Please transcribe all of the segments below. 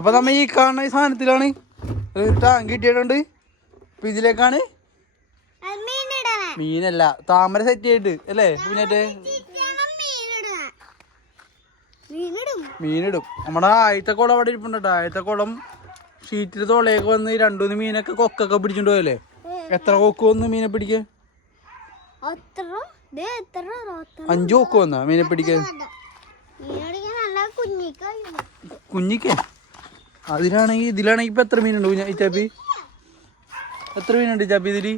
അപ്പൊ നമ്മ ഈ കാണുന്ന ഈ സാധനത്തിലാണ് ടാങ്ക് കിട്ടിയിട്ടുണ്ട്. അപ്പൊ ഇതിലേക്കാണ് മീനല്ല താമര സെറ്റ് ചെയ്തിട്ട് അല്ലേ? പിന്നേറ്റ് മീനിടണം മീനിടും. നമ്മുടെ ആയത്തെ കുളം അവിടെ ഇരിപ്പുണ്ട് കേട്ടോ. കുളം ഷീറ്റിൽ തോളയൊക്കെ വന്ന് രണ്ടുമൂന്ന് മീനൊക്കെ കൊക്കൊക്കെ പിടിച്ചിട്ട് പോയല്ലേ? എത്ര കൊക്ക് വന്ന് മീനെ പിടിക്ക അഞ്ചു കൊക്ക് വന്ന മീനെ പിടിക്കാൻ? കുഞ്ഞിക്കേ? അതിലാണെങ്കിൽ ഇതിലാണെങ്കിൽ ഇപ്പൊ എത്ര മീനുണ്ട് ചാപ്പി? എത്ര മീനുണ്ട് ചാപ്പി ഇതിൽ?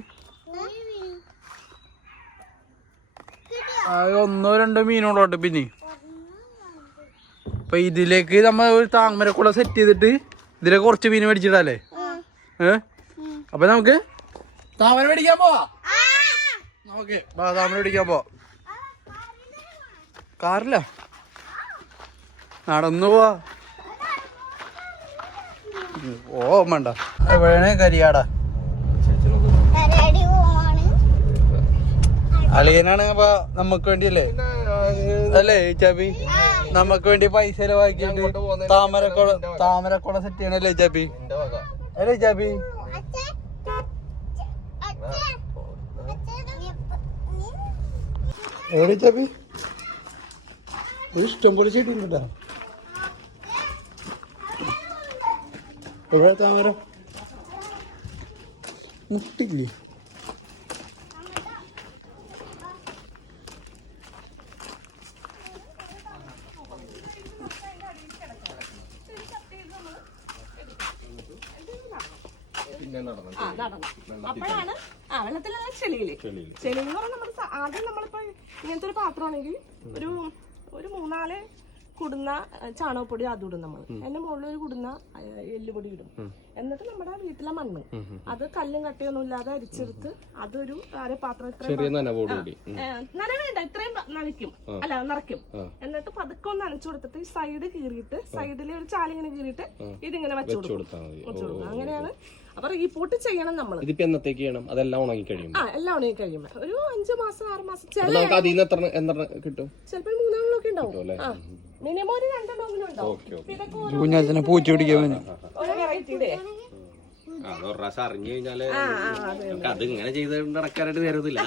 ഒന്നോ രണ്ടോ മീനുള്ളോട്ടെ പിന്നെ അപ്പൊ ഇതിലേക്ക് നമ്മ ഒരു താങ്ങമരക്കുള്ള സെറ്റ് ചെയ്തിട്ട് ഇതിലേക്ക് കുറച്ച് മീൻ മേടിച്ചിടാല്ലേ ഏ? അപ്പൊ നമുക്ക് താമര മേടിക്കാൻ പോവാ. നമുക്ക് താമര മേടിക്കാൻ പോവാ. കാറില്ല നടന്നു പോവാ. ഓ വേണ്ട എവിടെയാണ് കരിയാടാ. അളിയനാണ് അപ്പൊ നമുക്ക് വേണ്ടിയല്ലേ? അല്ലേ ചാപ്പി? നമുക്ക് വേണ്ടി പൈസ ചെലവാക്കിയിട്ട് താമരക്കുള താമരക്കുള സെറ്റ് ചെയ്യണല്ലേ ചാപ്പി? അല്ലേ ചാപ്പി? എവിടെ ചാപ്പി? ഒരു ഇഷ്ടം പോലെ ചെടിയുണ്ടാ എവിടെ താമര? മുട്ടില്ലേ? അപ്പോഴാണ് ആ വെള്ളത്തിലല്ല ചെളിയിൽ. ചെളി എന്ന് പറഞ്ഞാൽ നമ്മൾ ആദ്യം നമ്മളിപ്പോ ഇങ്ങനത്തെ ഒരു പാത്രമാണെങ്കിൽ ഒരു ഒരു മൂന്നാൽ കുടുന്ന ചാണകപ്പൊടി അതും ഇടും നമ്മൾ അതിന്റെ മുകളിൽ ഒരു കുടുന്ന എല്ലുപൊടി ഇടും. എന്നിട്ട് നമ്മുടെ വീട്ടിലെ മണ്ണ്. അത് കല്ലും കട്ടയൊന്നും ഇല്ലാതെ അരിച്ചെടുത്ത് അതൊരു അരപാത്രം ഇത്രയും നനവേണ്ട ഇത്രയും നനയ്ക്കും. അല്ല നിറയ്ക്കും. എന്നിട്ട് പതുക്കെ ഒന്ന് നനച്ചു കൊടുത്തിട്ട് ഈ സൈഡ് കീറിയിട്ട് സൈഡിൽ ഒരു ചാലിങ്ങനെ കീറിയിട്ട് ഇതിങ്ങനെ വെച്ചു കൊടുക്കും. വെച്ചു കൊടുക്കും. അങ്ങനെയാണ് അപ്പൊ റീപോർട്ട് ചെയ്യണം നമ്മൾ ഇതിപ്പോ എന്നത്തേക്ക് ചെയ്യണം? അതെല്ലാം ഉണങ്ങി കഴിയും ആ എല്ലാം ഉണങ്ങി കഴിയും ഒരു അഞ്ചു മാസം ആറ് മാസം. ചില നമുക്ക് അതിൽ നിന്ന് എത്ര എത്ര കിട്ടും? ചിലപ്പോൾ മൂന്നാളിലൊക്കെ ഉണ്ടാവും. മിനിമം ഒരു രണ്ടെണ്ണമെങ്കിലും ഉണ്ടാവും ഓക്കെ ഓക്കെ. ഇതൊക്കെ കുഞ്ഞാച്ചനെ പൂച്ച പിടിക്കാൻ വേണ്ടി. ഓരോ വെറൈറ്റിയുടെ അത് ഒരു പ്രാവശ്യം അറിഞ്ഞു കഴിഞ്ഞാൽ നമുക്ക് അത് ഇങ്ങനെ ചെയ്ത് നടക്കാനായിട്ട് തരത്തില്ല.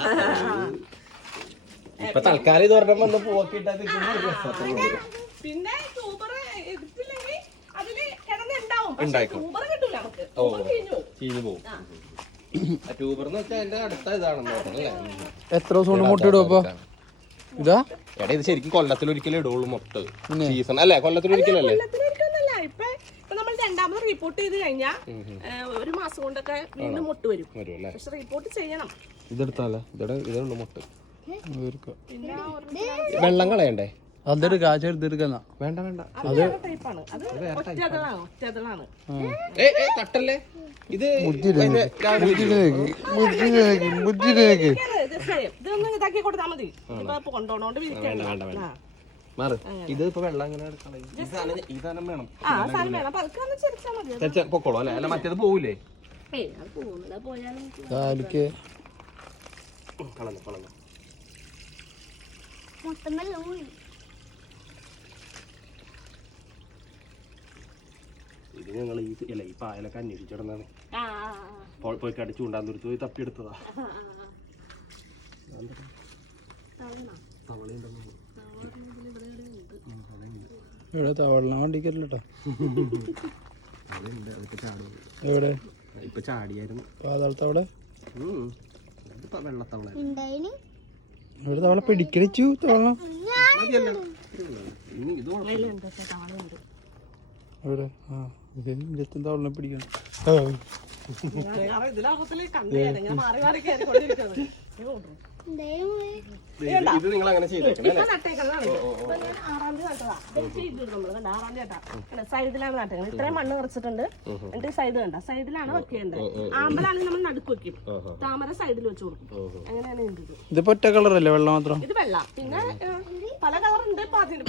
ഇപ്പൊ തൽക്കാലം ഇത് ഒരെണ്ണം വന്ന് പൂവൊക്കെ ഇട്ടാൽ നിൽക്കുമ്പോ ഒരു രസത്തിന് ഉണ്ട്. പിന്നെ ട്യൂബർ എടുത്തില്ലെങ്കിൽ അതിൽ കിടന്നുണ്ടാവും. പക്ഷെ ഉണ്ടായിക്കോളും. ട്യൂബർ കിട്ടൂല നമുക്ക്. ട്യൂബർ കഴിഞ്ഞു പോകും. ചീഞ്ഞു പോകും ആ. ട്യൂബർ എന്ന് വെച്ചാൽ എന്റെ അടുത്ത ഇതാണെന്ന് തോന്നുന്നു അല്ലേ? എത്ര ദിവസം കൊണ്ട് മുട്ടയിടും അപ്പൊ? ഇതാ? എടാ ഇത് ശരിക്കും കൊല്ലത്തിൽ ഒരിക്കലും ഇടുള്ളൂ മുട്ട സീസൺ അല്ലേ? കൊല്ലത്തിൽ ഒരിക്കലല്ലേ കൊല്ലത്തിലൊരിക്കലൊന്നുമല്ല. ഇപ്പൊ ഇപ്പൊ നമ്മൾ രണ്ടാമത് റിപ്പോർട്ട് ചെയ്ത് കഴിഞ്ഞാൽ ഒരു മാസം കൊണ്ടൊക്കെ വീണ്ടും മുട്ട് വരും. പക്ഷെ റിപ്പോർട്ട് ചെയ്യണം. ഇതെടുത്താലേ? ഇതേ ഇതുള്ളൂ മുട്ട. പിന്നെ ഒരു വെള്ളം കളയണ്ടേ? അതെടുക്ക ആ ചെറുതെടുക്കുന്ന വേണ്ട വേണ്ട. അത് തട്ടല്ലേ? ഇത് അതിന്റെ രാവിലെ ബുദ്ധിയിലേക്ക് ഇത് same. ഇതൊന്ന് ഇതാക്കി കൊടുത്താൽ മതി. ഇപ്പൊ കൊണ്ടോണോണ്ട് വിരിക്കണ്ട. ആ. മാറ്. ഇത് ഇപ്പൊ വെള്ളം അങ്ങനെ ഈ സാധനം വേണം. പൊക്കോളൂ അല്ലേ? അല്ല മറ്റേത് പോവില്ലേ? ഏയ് അത് പോകുന്നില്ല. പോയാലും കാലിക്ക് കളഞ്ഞു കളഞ്ഞു. ഇത് ഞങ്ങൾ ഈ അല്ല ഈ പായലൊക്കെ അന്വേഷിച്ചിടന്നാണ്. പോയി കടിച്ചു കൊണ്ടാന്ന് പോയി തപ്പിയെടുത്തതാ ഇവിടെ തവളന വണ്ടിക്കല്ലോ എവിടെ? ഇപ്പൊ ചാടിയായിരുന്നു. വെള്ളത്തവള. ഇവിടെ തവള പിടിക്കടിച്ചു തവള. തവളയുണ്ട്. ആ. ജസ്റ്റ് പിടിക്കണം? മാറി കയറിക്കൊണ്ടിരിക്കുന്നത്. ഇത് നിങ്ങൾ അങ്ങനെ? സൈഡിലാണ് നട്ടേക്കുന്നത് ഇത്രയും മണ്ണ് നിറച്ചിട്ടുണ്ട്. എന്നിട്ട് സൈഡ് കണ്ട? സൈഡിലാണ് വെക്കേണ്ടത് ആമ്പലാണെങ്കിൽ നമ്മൾ നടുക്ക് വെക്കും താമര സൈഡിൽ വെച്ച് കൊടുക്കും. അങ്ങനെയാണ് ഇത്. ഒറ്റ കളറല്ലേ വെള്ളം മാത്രം? ഇത് വെള്ള. പിന്നെ പല കളറുണ്ട്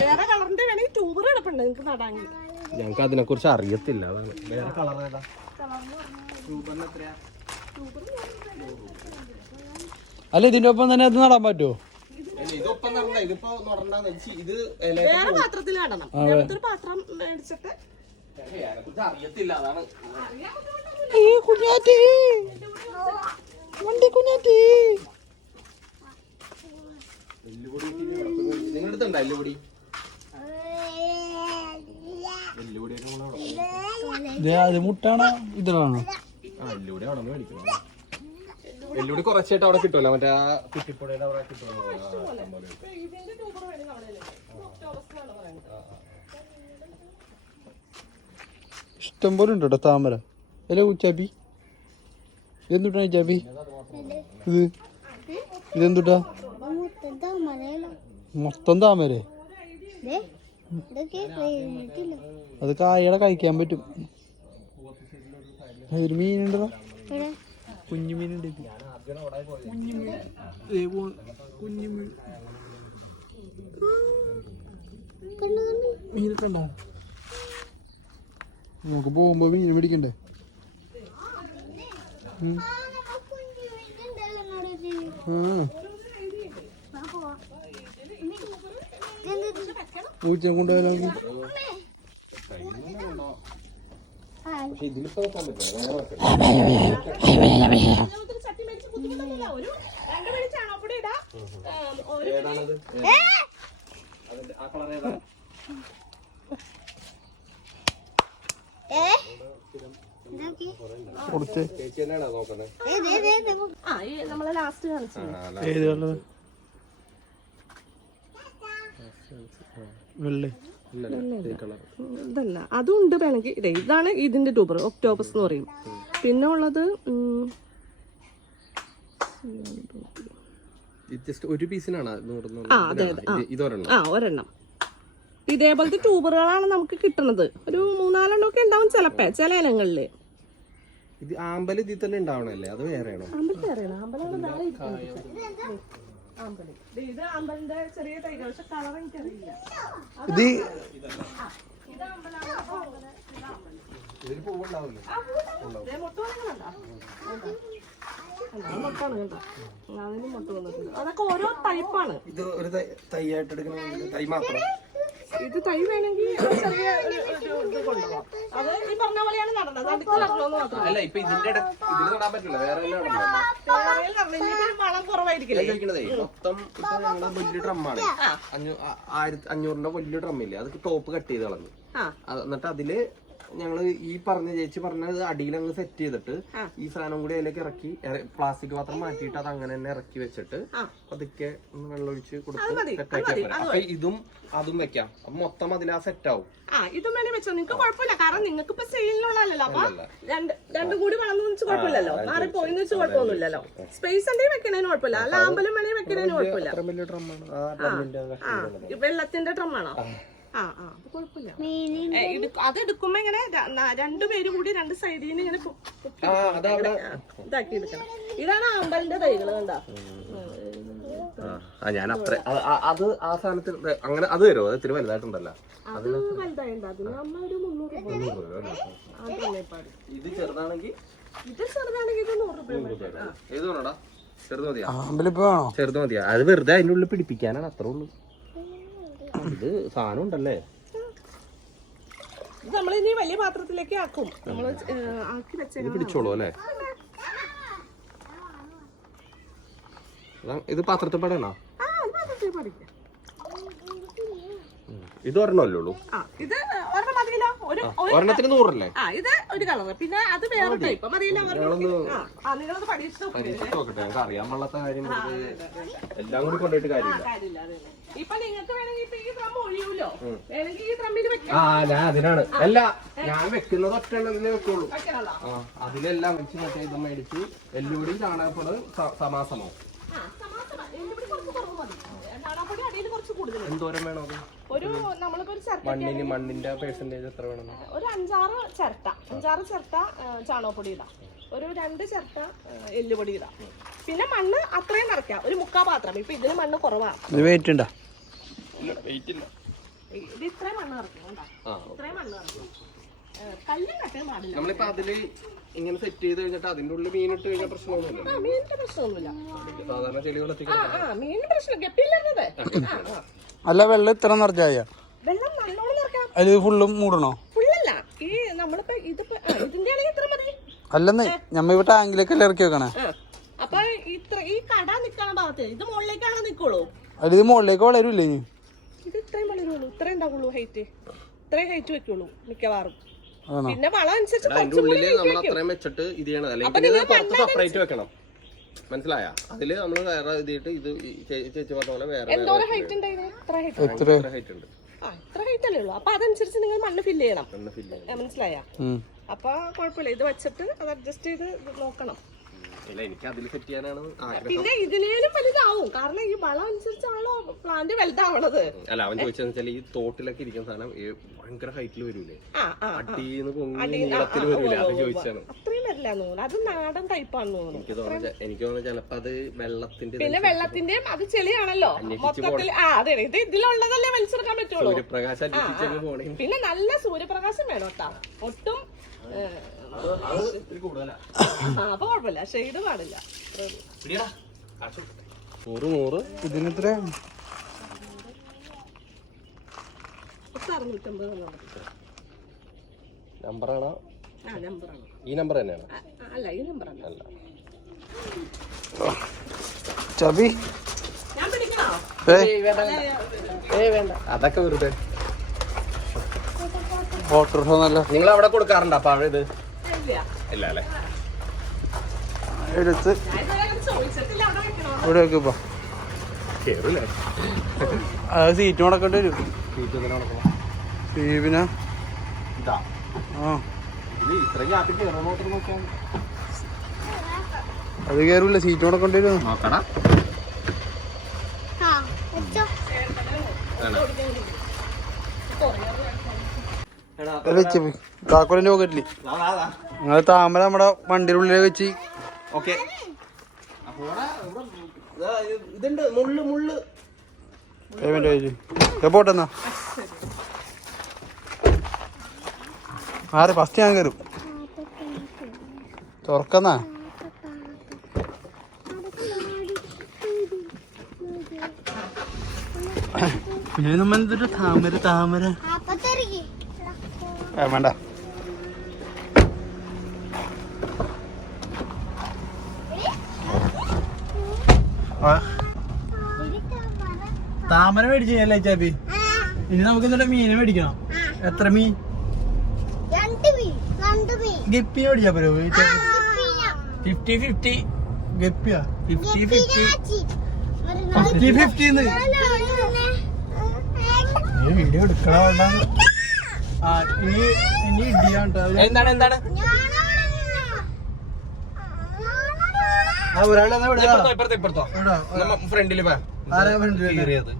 വേറെ കളറിന്റെ വേണമെങ്കിൽ ട്യൂബർ കിടപ്പുണ്ട് നിങ്ങൾക്ക് നടാങ്കിൽ ഞങ്ങൾക്ക് അതിനെ കുറിച്ച് അറിയത്തില്ല വേറെ കളർ ഏതാ? അല്ല ഇതിന്റെ ഒപ്പം തന്നെ അത് നടാൻ പറ്റുമോ ഇത് ഇതൊപ്പം നടണ്ട. ഇതിപ്പോ നടണ്ട ഇത് വേറെ പാത്രത്തിൽ നടണം. പാത്രം മേടിച്ചിട്ട് കുറിച്ച് അറിയത്തില്ല. അതാണ്. അറിയാൻ ബുദ്ധിമുട്ടൊന്നുമില്ല. ഈ കുഞ്ഞാറ്റി. വണ്ടി കുഞ്ഞാറ്റി. നിങ്ങളുടെ അടുത്തുണ്ടോ എല്ലുപൊടി അത് മുട്ടാണോ? ഇതാണോ ആ എല്ലുപൊടി അവിടെ നിന്ന് മേടിക്കണം. എല്ലുപൊടി കുറച്ചായിട്ട് അവിടെ കിട്ടുമല്ലോ. മറ്റേ ആ കുട്ടിപ്പുഴയുടെ അവിടെ കിട്ടുമല്ലോ. ഇഷ്ടം പോലെ ഉണ്ട് കേട്ടോ താമര. അല്ലേ ചാബി. ഇതെന്തുട്ടാ ചാബി? ഇത്. ഇതെന്തുട്ടാ? മൊത്തം താമരേ? അത് കായയുടെ കഴിക്കാൻ പറ്റും. ഒരു മീനുണ്ടോ കുഞ്ഞുമീനുണ്ട് കുഞ്ഞു മീനുണ്ട്. കുഞ്ഞു മീൻ കണ്ണു കണ്ണു മീനൊക്കെ ഉണ്ടോ നമുക്ക് പോകുമ്പോ മീൻ പിടിക്കണ്ടേ. ആ. ഏ ഇതൊക്കെ കൊടുത്ത്. ചേച്ചി തന്നെയാണോ നോക്കണേ ഏത് കളർ വെള്ളി കളർ ഇതല്ല. അതും ഉണ്ട് വേണമെങ്കിൽ ഇതാണ് ഇതിന്റെ ട്യൂബർ ഒക്ടോബസ് എന്ന് പറയും. പിന്നെ ഉള്ളത് ഒരു പീസിനാണ് ആ, അതെ, അതെ, ആ. ഇതൊരെണ്ണം. ആ ഒരെണ്ണം. ഇതേപോലത്തെ ട്യൂബറുകളാണ് നമുക്ക് കിട്ടുന്നത് ഒരു മൂന്നാലെണ്ണം ഒക്കെ ഉണ്ടാവും ചിലപ്പോ ചില ഇനങ്ങളിൽ. ഇത് ആമ്പൽ ഇതിൽ തന്നെ ഉണ്ടാവണല്ലേ? അത് വേറെയാണോ? ആമ്പൽ അറിയണം ആമ്പലാണ് നാളെ. ആമ്പൽ ദേ, ഇത് ആമ്പലിന്റെ ചെറിയ തൈകൾ പക്ഷെ കളർ എനിക്കറിയില്ല. ഇത് അമ്പലാണ് അതൊക്കെ ഓരോ ടൈപ്പാണ് ഇത് ഒരു തൈ ആയിട്ട് എടുക്കണമെങ്കിൽ തൈ മാത്രം. ഇത് തൈ വേണമെങ്കിൽ ചെറിയ ഒരു- ഒരു ഇത് കൊണ്ടുപോകാം അത് ഈ പറഞ്ഞ പോലെയാണ് നടന്നത്. അടുത്ത് നടണമെന്ന് മാത്രം. അല്ല ഇപ്പൊ ഇതിന്റെ ഇട- ഇതിൽ നടാൻ പറ്റില്ല വേറെ എല്ലാം ഇടണോ? വേറെയിൽ നടണം ഇനിയിപ്പോ വളം കുറവായിരിക്കില്ലേ? ഞാൻ ചോദിക്കണതേ മൊത്തം ഇപ്പൊ ഞങ്ങൾ വലിയ ഡ്രമ്മാണ് ആയിരത്തി അഞ്ഞൂറിന്റെ വലിയ ഡ്രമ്മില്ലേ അത് ടോപ്പ് കട്ട് ചെയ്ത് കളഞ്ഞു. ആ. അത് എന്നിട്ട് അതിൽ ഞങ്ങൾ ഈ പറഞ്ഞ ചേച്ചി പറഞ്ഞത് അടിയിൽ അങ്ങ് സെറ്റ് ചെയ്തിട്ട് ഈ സാധനം കൂടി അതിലേക്ക് ഇറക്കി പ്ലാസ്റ്റിക് പാത്രം മാറ്റിയിട്ട് അത് അങ്ങനെ തന്നെ ഇറക്കി വെച്ചിട്ട് അതൊക്കെ പതുക്കെ ഒന്ന് വെള്ളമൊഴിച്ച് കൊടുത്ത് മതി, സെറ്റ് അത് മതി, ആക്കി അത് അപ്പൊ ഇതും അതും വെക്കാം. അപ്പൊ മൊത്തം അതിലാ സെറ്റ് ആവും. ഇതും വേണേ വെച്ചോ. നിങ്ങക്ക് കുഴപ്പമില്ല. കാരണം നിങ്ങൾക്ക് ഇപ്പൊ സെയിലിനുള്ളതല്ലോ അപ്പൊ രണ്ട് രണ്ടും കൂടി വളർന്നു വെച്ച് കുഴപ്പമില്ലല്ലോ. മാറി പോയിന്ന് വെച്ച് കുഴപ്പമൊന്നുമില്ലല്ലോ. സ്പേസ് ഉണ്ടെങ്കിൽ വെക്കണേന് കുഴപ്പമില്ല. അല്ല ആമ്പലം വേണേ വെക്കണേന് കുഴപ്പമില്ല. വെള്ളത്തിന്റെ ഡ്രമ്മാണോ? അത് എടുക്കുമ്പോ ഇങ്ങനെ രണ്ടുപേരും കൂടി രണ്ട് സൈഡിൽ നിന്ന് ഇങ്ങനെ ഇതാക്കി എടുക്കണം. ഇതാണ് ആമ്പലിന്റെ തൈകൾ കണ്ടാ? ആ ഞാൻ അത്ര അത് ആ സാധനത്തിൽ അങ്ങനെ അത് തരുമോ അത് ഇത്തിരി വലുതായിട്ടുണ്ടല്ലോ. അത് ഇത് ചെറുതാണെങ്കിൽ ഇത് ചെറുതാണെങ്കിൽ ചെറുത് മതിയാ ചെറുത് മതിയാ അത് വെറുതെ അതിന്റെ ഉള്ളിൽ പിടിപ്പിക്കാനാണ് അത്രേ ഉള്ളൂ. ഇത് സാധനം ഉണ്ടല്ലേ ഇത് നമ്മളിനി വലിയ പാത്രത്തിലേക്ക് ആക്കും. നമ്മൾ ആക്കി ഇത് വെച്ചേക്കണം പിടിച്ചോളൂ അല്ലേ? ഇത് പാത്രത്തിൽ പടയണോ ആ അത് പാത്രത്തിൽ ഇത് ഒരെണ്ണമല്ലേ ഉള്ളൂ? ആ ഇത് ഒരെണ്ണത്തിന് നൂറല്ലേ? ആ ഇത് ഒരു കളർ പിന്നെ അത് വേറെ ടൈപ്പ് അറിയില്ല നിങ്ങളത് പരീക്ഷിച്ച് നോക്കട്ടെ. അറിയാൻ പാടാത്ത കാര്യം എല്ലാം കൂടി കൊണ്ടുപോയിട്ട് കാര്യമില്ല. ഇപ്പൊ നിങ്ങൾക്ക് വേണമെങ്കിൽ ഈ ഡ്രം ഒഴിയൂലോ? വേണമെങ്കിൽ ഈ ഡ്രമ്മിൽ വെക്കാം. ആ ഞാൻ അതിനാണ്. അല്ല ഞാൻ വെക്കുന്നത് ഒറ്റ വെക്കുള്ളൂ. അതിലെല്ലാം വെച്ച് മറ്റേ ഇത് മേടിച്ച് എല്ലുപൊടി ചാണകപ്പൊടി സമാസമാവും. എല്ലുപൊടി കുറച്ച് കുറവ് മതി. ചാണകപ്പൊടി അടിയിൽ കുറച്ച് കൂടുതൽ എന്തോരം വേണം ഒരു നമ്മളിപ്പോ ഒരു ചിരട്ട മണ്ണിന് മണ്ണിന്റെ പെർസെന്റേജ് എത്ര വേണം? ഒരു അഞ്ചാറ് ചിരട്ട. അഞ്ചാറ് ചിരട്ട ചാണകപ്പൊടി ഇടാം. ഒരു രണ്ട് ചിരട്ട എല്ലുപൊടി ഇടാം. പിന്നെ മണ്ണ് അത്രയും നിറയ്ക്കാം. ഒരു മുക്കാ പാത്രം. ഇപ്പൊ ഇതിന് മണ്ണ് കുറവാണ് വെയിറ്റ് ഉണ്ടോ? വെയിറ്റ് ഇല്ല. ഇത് ഇത്രയും മണ്ണ് നിറയ്ക്കും കണ്ടോ? ആ ഇത്രയും മണ്ണ് നിറയ്ക്കും. ഏ, കല്ലും കട്ടയും പാടില്ല. നമ്മളിപ്പോ അതിൽ ഇങ്ങനെ സെറ്റ് ചെയ്ത് കഴിഞ്ഞിട്ട് അതിന്റെ ഉള്ളിൽ മീൻ ഇട്ട് കഴിഞ്ഞാൽ പ്രശ്നമൊന്നുമില്ല. ആ മീനിന്റെ പ്രശ്നമൊന്നുമില്ല. സാധാരണ ചെളി ആ വെള്ളത്തിൽ ആ മീനിന്റെ പ്രശ്നം ഗപ്പിയില്ലത് ആ ആ. അല്ല വെള്ളം ഇത്ര നിറച്ചായ വെള്ളം നല്ലോണം നിറക്കണം അതിൽ ഫുള്ളും മൂടണോ? ഫുള്ളല്ല. ഈ നമ്മളിപ്പോ ഇതിപ്പോ ആ, ഇതിന്റെ ആണെങ്കിൽ ഇത്ര മതി. അല്ലെന്നേ ഞമ്മ ഇവിടെ ടാങ്കിലേക്കല്ലേ ഇറക്കി വെക്കണേ? ആ. അപ്പൊ ഇത്ര ഈ കട നിക്കണ ഭാഗത്ത് ഇത് മുകളിലേക്കാണ് നിക്കുള്ളൂ? അതിൽ ഇത് മുകളിലേക്ക് വളരൂല്ലേ ഇനി? ഇത് ഇത്രയും വളരുള്ളൂ. ഇത്രയും ഉണ്ടാവുള്ളൂ ഹൈറ്റ് ഇത്രയും ഹൈറ്റ് വെക്കുള്ളൂ മിക്കവാറും. പിന്നെ വളം അനുസരിച്ച് അതിന്റെ കുറച്ചും ഉള്ളിൽ നമ്മൾ. അത്രയും വെച്ചിട്ട് ഇത് ചെയ്യണത്. അല്ലെങ്കിൽ ഇത് പുറത്ത് സെപ്പറേറ്റ് വെക്കണം. മനസ്സിലായ? അതിൽ നമ്മൾ വേറെ ഇതിട്ട് ഇത് ഈ ചേ- ചേച്ചി പറഞ്ഞ പോലെ വേറെ എന്തോരം ഹൈറ്റ് ഉണ്ടായിരുന്നു എത്ര ഹൈറ്റ് എത്ര? ഹൈറ്റ് ഉണ്ട്? ആ ഇത്ര ഹൈറ്റ് അല്ലേ ഉള്ളൂ. അപ്പൊ അതനുസരിച്ച് നിങ്ങൾ മണ്ണ് ഫില്ല് ചെയ്യണം. മനസ്സിലായ. അപ്പൊ കുഴപ്പമില്ല. ഇത് വെച്ചിട്ട് അത് അഡ്ജസ്റ്റ് ചെയ്ത് നോക്കണം. ഇല്ല എനിക്ക് അതിൽ സെറ്റ് ചെയ്യാനാണ് ആഗ്രഹം. പിന്നെ ഇതിനേലും വലുതാവും. കാരണം ഈ വളം അനുസരിച്ചാണല്ലോ പ്ലാന്റ് വലുതാവണത്. അല്ല അവൻ ചോദിച്ചതെന്ന് വെച്ചാൽ ഈ തോട്ടിലൊക്കെ ഇരിക്കുന്ന സാധനം ഈ ഭയങ്കര ഹൈറ്റിൽ വരൂലേ? ആ ആ അടിന്ന് പൊങ്ങി അടി- ആ, നീളത്തിൽ ആ, വരൂലേ? അത് ഉവ്വ് ഉവ്വ്. ചോദിച്ചാണ്. അത്രയും വരില്ല തോന്നുന്നു. അത് നാടൻ ടൈപ്പാണെന്ന് തോന്നുന്നു. എനിക്ക് തോന്നുന്നു എനിക്ക് തോന്നുന്നു ചിലപ്പോ അത് വെള്ളത്തിന്റെ പിന്നെ വെള്ളത്തിന്റെയും അത് ചെളിയാണല്ലോ. മൊത്തത്തിൽ ആ അതെ ഇത് ഇതിലുള്ളതല്ലേ വലിച്ചെടുക്കാൻ പറ്റുള്ളൂ. സൂര്യപ്രകാശം അടിപ്പിച്ചങ്ങ് പോണേ. പിന്നെ നല്ല സൂര്യപ്രകാശം വേണം കേട്ടാ. ഒട്ടും അപ്പൊ കുഴപ്പമില്ല. ഷെയ്ഡ് പാടില്ല. നൂറ് നൂറ്. നമ്പറാണോ? ഈ നമ്പർ തന്നെയാണ്? അല്ല ഈ നമ്പർ അല്ല. ചബി ഞാൻ പിടിക്കണോ? ഏ വേണ്ട. അതൊക്കെ വെറുതെ. ഓട്ടോറിക്ഷ നല്ല നിങ്ങൾ അവിടെ കൊടുക്കാറുണ്ടോ അപ്പൊ അവിടെ ഇത്? ഇല്ല. ഇല്ല അല്ലേ? എടുത്ത്. ഇവിടെ വെക്കുമ്പോ കേറില്ലേ അത് സീറ്റ് മുടക്കേണ്ടി വരും. സീറ്റ് സീപിന അത് കയറൂല സീറ്റ് മുടക്കേണ്ടി വരും. നോക്കടാ ആ വെച്ചോ വെച്ച് താക്കോലിന്റെ പോക്കറ്റിൽ നിങ്ങൾ താമര നമ്മുടെ വണ്ടിയുടെ ഉള്ളിൽ വെച്ച് ഓക്കെ ഇതുണ്ട് മുള്ളു മുള്ളു. പേയ്മെന്റ് കഴിച്ചു പോട്ടെന്നാ ആര് ഫസ്റ്റ് ഞാൻ കയറും തുറക്കുന്ന? പിന്നെ നമ്മൾ എന്തൊരു താമര താമര? വേണ്ട. താമര താമര മേടിച്ചല്ലേ ചാപ്പി ഇനി നമുക്ക് എന്നിട്ട് മീനെ മേടിക്കണം. എത്ര മീൻ? ഗപ്പി മേടിച്ചാ പോരോ. Fifty fifty. ഗപ്പിയാ? Fifty fifty. Fifty fifty നാല് ആളുകളെ. വീഡിയോ എടുക്കണ വേണ്ട ആ ഇനി ഇനി ഇടിയാണ്ട് എന്താണ് എന്താണ്? ഇപ്പുറത്തോ ഇപ്പുറത്തോ ഫ്രണ്ടിൽ കീറിയത് കീറിയത്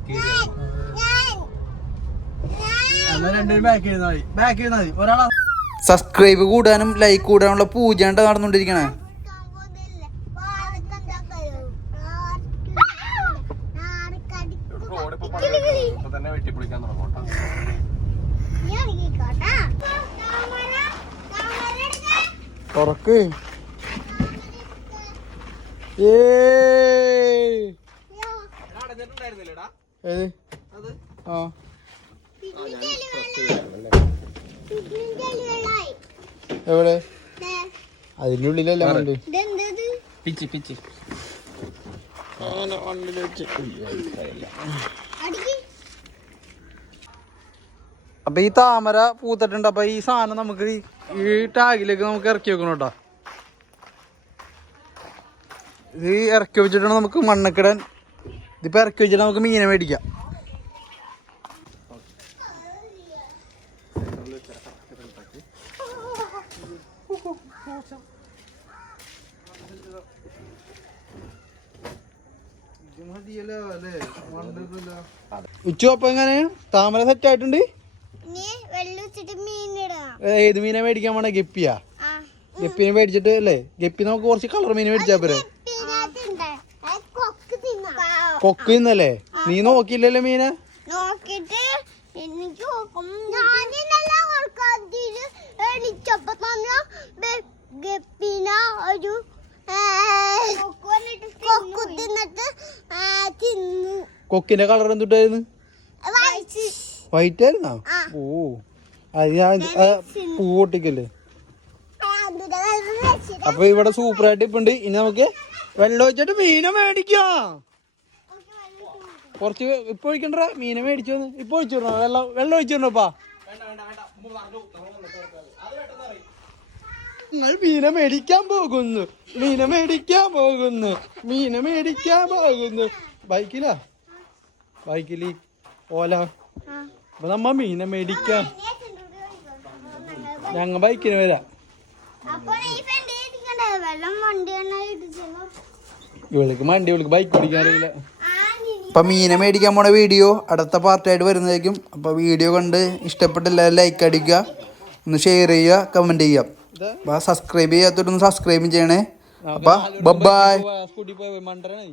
സബ്സ്ക്രൈബ് കൂടാനും ലൈക്ക് കൂടാനുള്ള പൂജാണ്ട് നടന്നുകൊണ്ടിരിക്കണേ. കിളി. ഇപ്പൊ തന്നെ വെട്ടിപ്പൊളിക്കാൻ തുറക്ക് ഏത്? അത് ആ. എവിടെ? അതിന്റെ ഉള്ളിലല്ല വണ്ടി ഇതെന്തത്? പിച്ചി പിച്ചി. അടിക്ക്. അപ്പൊ ഈ താമര പൂത്തിട്ടുണ്ട്. അപ്പൊ ഈ സാധനം നമുക്ക് ഈ- ടാഗിലേക്ക് നമുക്ക് ഇറക്കി വെക്കണം കേട്ടോ. ഇത് ഇറക്കി വെച്ചിട്ടാണ് നമുക്ക് മണ്ണക്കിടാൻ ഇതിപ്പോ ഇറക്കി വെച്ചിട്ട് നമുക്ക് മീനെ മേടിക്കാം. ഉച്ച അപ്പൊ എങ്ങനെ? താമര സെറ്റ് ആയിട്ടുണ്ട്? ഏത് മീനെ മേടിക്കാൻ പോണേ? ഗപ്പിയാ? ഗപ്പിനെ മേടിച്ചിട്ട് അല്ലേ? ഗപ്പി നമുക്ക് കുറച്ച് കളർ മീൻ മേടിച്ചാ പോരെ? കൊക്ക് ഇന്നല്ലേ നീ നോക്കിയില്ലല്ലേ മീനെ? കൊക്കിന്റെ കളർ എന്തുട്ടായിരുന്നു? വൈറ്റ് ആയിരുന്നോ ഓ അത് ഞാൻ പൂ പൊട്ടിക്കല്ലേ അപ്പൊ ഇവിടെ സൂപ്പർ ആയിട്ട് ഇപ്പുണ്ട്. ഇനി നമുക്ക് വെള്ളം ഒഴിച്ചിട്ട് മീനെ മേടിക്കാം. കുറച്ച് ഇപ്പൊ ഒഴിക്കണ്ട മീനെ മേടിച്ചു വന്ന്. ഇപ്പൊ ഒഴിച്ചിടണോ? വെള്ളം വെള്ളം ഒഴിച്ചിടണോപ്പാ നിങ്ങൾ മീനെ മേടിക്കാൻ പോകുന്നു. മീനെ മേടിക്കാൻ പോകുന്നു. മീനെ മേടിക്കാൻ പോകുന്നു. ബൈക്കിലാ? ബൈക്കിൽ? ഓല? അപ്പൊ നമ്മ മീനെ മേടിക്കാം. ഞങ്ങ ബൈക്കിന് വരാം. അപ്പൊ ഈ ഫ്രണ്ട് ഇരിക്കണ്ടേ? വെള്ളം വണ്ടി ഇടിച്ചു ഇവൾക്ക് മണ്ടി ഇവൾക്ക് ബൈക്ക് ഓടിക്കാൻ അറിയില്ല. അപ്പം മീനെ മേടിക്കാൻ പോണ വീഡിയോ അടുത്ത പാർട്ടായിട്ട് വരുന്നതായിരിക്കും. അപ്പോൾ വീഡിയോ കണ്ട് ഇഷ്ടപ്പെട്ടില്ല എല്ലാവരും ലൈക്ക് അടിക്കുക ഒന്ന് ഷെയർ ചെയ്യുക കമന്റ് ചെയ്യുക. അപ്പം സബ്സ്ക്രൈബ് ചെയ്യാത്തവരൊന്ന് സബ്സ്ക്രൈബ് ചെയ്യണേ. അപ്പം ബൈ സ്കൂട്ടി പോയി മണ്ടനായി.